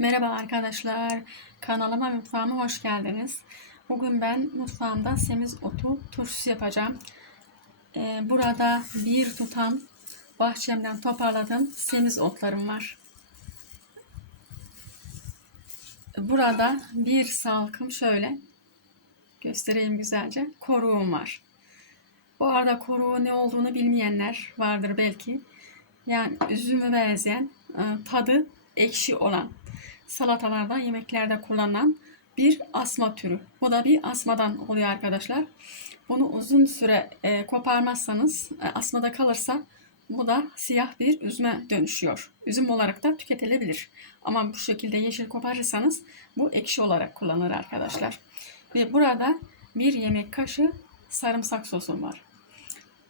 Merhaba arkadaşlar, kanalıma mutfağıma hoş geldiniz. Bugün ben mutfağımda semiz otu turşusu yapacağım. Ee, burada bir tutam bahçemden toparladığım semiz otlarım var. Burada bir salkım şöyle göstereyim güzelce koruğum var. Bu arada koruğu ne olduğunu bilmeyenler vardır belki. Yani üzüme benzeyen e, tadı ekşi olan salatalarda, yemeklerde kullanılan bir asma türü. Bu da bir asmadan oluyor arkadaşlar. Bunu uzun süre e, koparmazsanız, e, asmada kalırsa bu da siyah bir üzüme dönüşüyor. Üzüm olarak da tüketilebilir. Ama bu şekilde yeşil koparırsanız bu ekşi olarak kullanılır arkadaşlar. Ve burada bir yemek kaşığı sarımsak sosum var.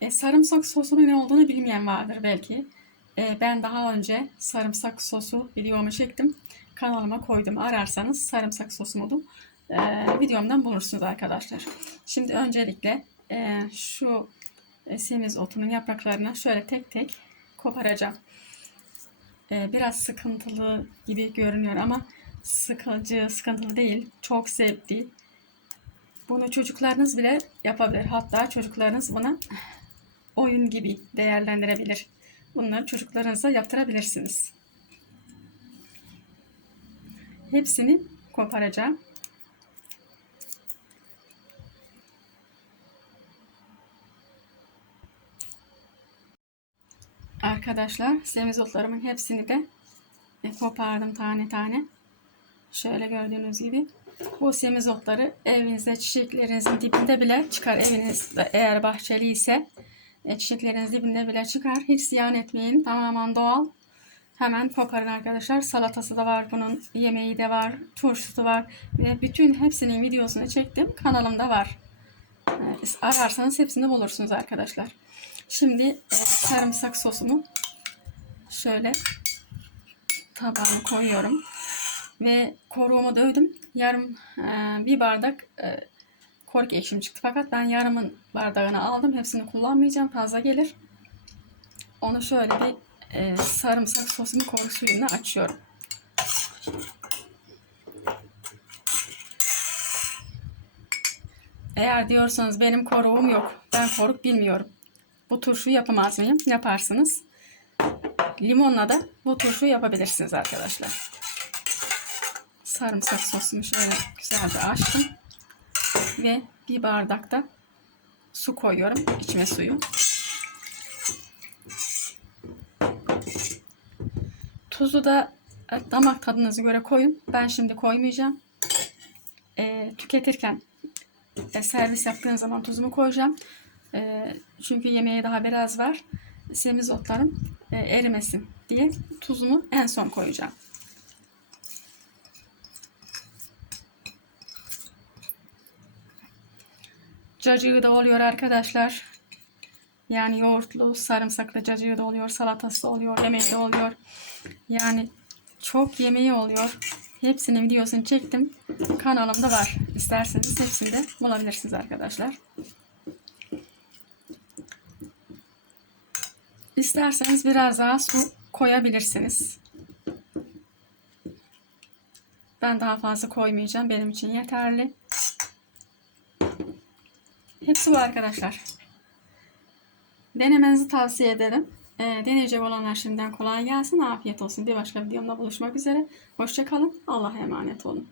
E, sarımsak sosunun ne olduğunu bilmeyen vardır belki. E, ben daha önce sarımsak sosu videomu çektim. Kanalıma koydum. Ararsanız sarımsak sosumu da e, videomdan bulursunuz arkadaşlar. Şimdi öncelikle e, şu e, semiz otunun yapraklarını şöyle tek tek koparacağım. E, biraz sıkıntılı gibi görünüyor ama sıkıcı, sıkıntılı değil. Çok zevkli. Bunu çocuklarınız bile yapabilir. Hatta çocuklarınız buna oyun gibi değerlendirebilir. Bunları çocuklarınıza yaptırabilirsiniz. Hepsini koparacağım. Arkadaşlar semizotlarımın hepsini de e, kopardım tane tane. Şöyle gördüğünüz gibi. Bu semizotları evinizde çiçeklerinizin dibinde bile çıkar. Evinizde eğer bahçeli ise e, çiçekleriniz dibinde bile çıkar. Hiç ziyan etmeyin. Tamamen doğal. Hemen koparın arkadaşlar. Salatası da var bunun. Yemeği de var. Turşusu var. Ve bütün hepsinin videosunu çektim. Kanalımda var. Ararsanız hepsini bulursunuz arkadaşlar. Şimdi e, sarımsak sosumu şöyle tabağına koyuyorum. Ve koruğumu dövdüm. Yarım e, bir bardak e, kork ekşim çıktı. Fakat ben yarımın bardağını aldım. Hepsini kullanmayacağım. Fazla gelir. Onu şöyle bir e, sarımsak sosumu koruk suyunu açıyorum. Eğer diyorsanız benim koruğum yok. Ben koruk bilmiyorum. Bu turşuyu yapamaz mıyım? Yaparsınız. Limonla da bu turşuyu yapabilirsiniz arkadaşlar. Sarımsak sosumu şöyle güzelce açtım. Ve bir bardakta su koyuyorum. içme suyu. Tuzu da e, damak tadınıza göre koyun. Ben şimdi koymayacağım. E, tüketirken e, servis yaptığım zaman tuzumu koyacağım. E, çünkü yemeğe daha biraz var. Semizotlarım e, erimesin diye tuzumu en son koyacağım. Cacığı da oluyor arkadaşlar. Yani yoğurtlu, sarımsaklı cacığı da oluyor, salatası oluyor, yemeği de oluyor. Yani çok yemeği oluyor. Hepsinin videosunu çektim. Kanalımda var. İsterseniz hepsini de bulabilirsiniz arkadaşlar. İsterseniz biraz daha su koyabilirsiniz. Ben daha fazla koymayacağım. Benim için yeterli. Hepsi bu arkadaşlar. Denemenizi tavsiye ederim. E, deneyecek olanlar şimdiden kolay gelsin. Afiyet olsun. Bir başka videomda buluşmak üzere. Hoşçakalın. Allah'a emanet olun.